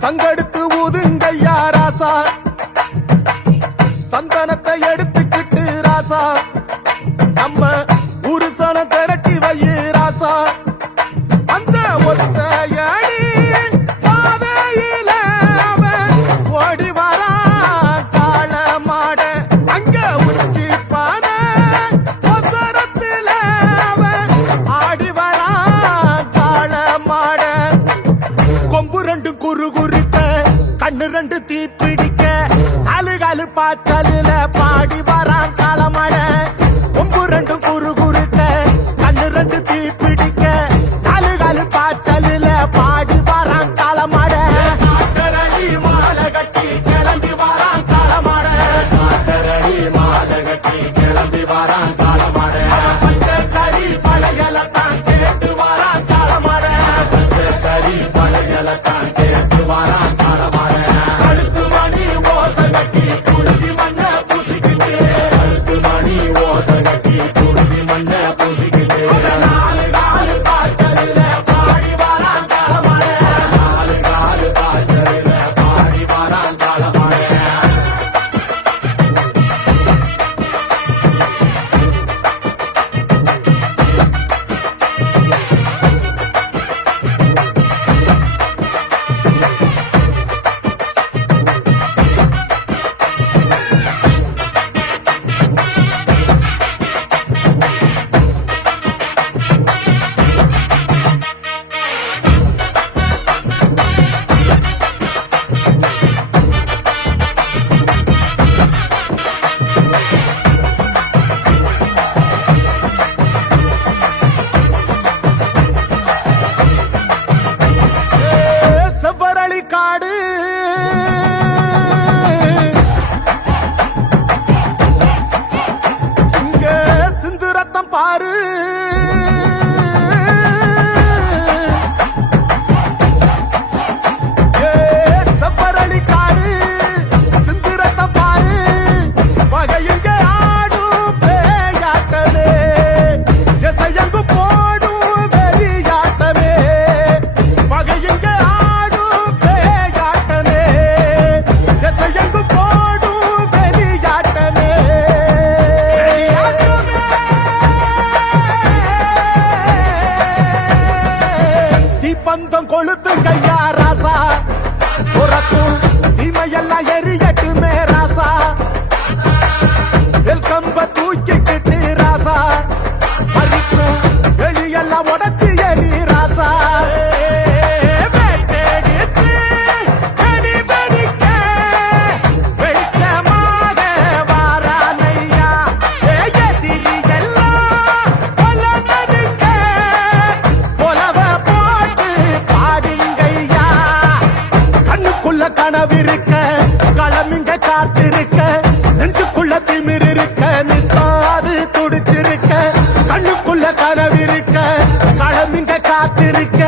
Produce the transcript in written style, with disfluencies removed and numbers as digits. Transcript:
சங்கெடுத்து ஊதுங்கய்யா ராசா, சந்தனத்தை எடுத்துக்கிட்டு ராசா, நம்ம ஊரு சனம் திரட்டி வையு ராசா. அந்த ஒத்தையடி பாதையில அவன் ஓடி வரான் காள மாட, அங்க உச்சி பானை ஒசரத்துல அவன் ஆடி வரான் காள மாட. கொம்பு ரெண்டு குறு குறுக்க, கண்ணு ரெண்டு தீ பிடிக்க, நாலு காலு பாய்ச்சலுல பாடி வரான் காளமாட. கொம்பு ரெண்டு குறு குறுக்க, கண்ணு ரெண்டு தீ பிடிக்க, நாலு காலு பாய்ச்சலுல பாடி வரான் காளமாட. காட்டரடி மாலை கட்டி கிளம்பி வரான் காளமாட, காட்டரடி மாலை கட்டி கிளம்பி வரான் காளமாட. பச்சை கறி பழையலத்தான் கேட்டு வரான் காளமாட, பச்சை கறி பழையலத்தான் கேட்டு வரான் காளமாட. கழுத்து மணி ஓசை கட்டி குருதி மண்ண பூசிக்கிட்டு, கழுத்து மணி ஓசை கட்டி குருதி மண்ண பூசிக்கிட்டு, நாலு காலு பாய்ச்சலில பாடி வரான் காளமாட, நாலு காலு பாய்ச்சலில பாடி வரான் காளமாட. செவ்வரளி காடு இங்க சிந்து ரத்தம் பாரு, செவ்வரளி காடு சிந்து ரத்தம் பாரு, வகையுங்க ஆடும் பேயாட்டமே, திசையங்கு போடும் வெறியாட்டமே, வகையுங்க ஆடும் பேயாட்டமே, திசையங்கு போடும் வெறியாட்டமே. தீப்பந்தம் கொளுத்து கையா ராசா, புறத்தும் தீமையெல்லாம் எரியட்டுமே ராசா, வெல்கம்ப தூக்கிக்கிட்டு ராசா, அரிக்கும் வெளியெல்லாம் உடச்சி எரி ராசா. வேட்டெடுத்து வெடி வெடிக்க வெளிச்சமாக வாரானையா, எதிரியெல்லாம் கொல்ல நடுங்க, கொலவ போட்டு பாடுங்கய்யா. கண்ணுக்குள்ள கனவிருக்க, களமிங்க காத்திருக்க, நெஞ்சுக்குள்ள திமிர் இருக்க, நிற்காது துடிச்சிருக்க. கண்ணுக்குள்ள கனவிருக்க, களமிங்க காத்திருக்க,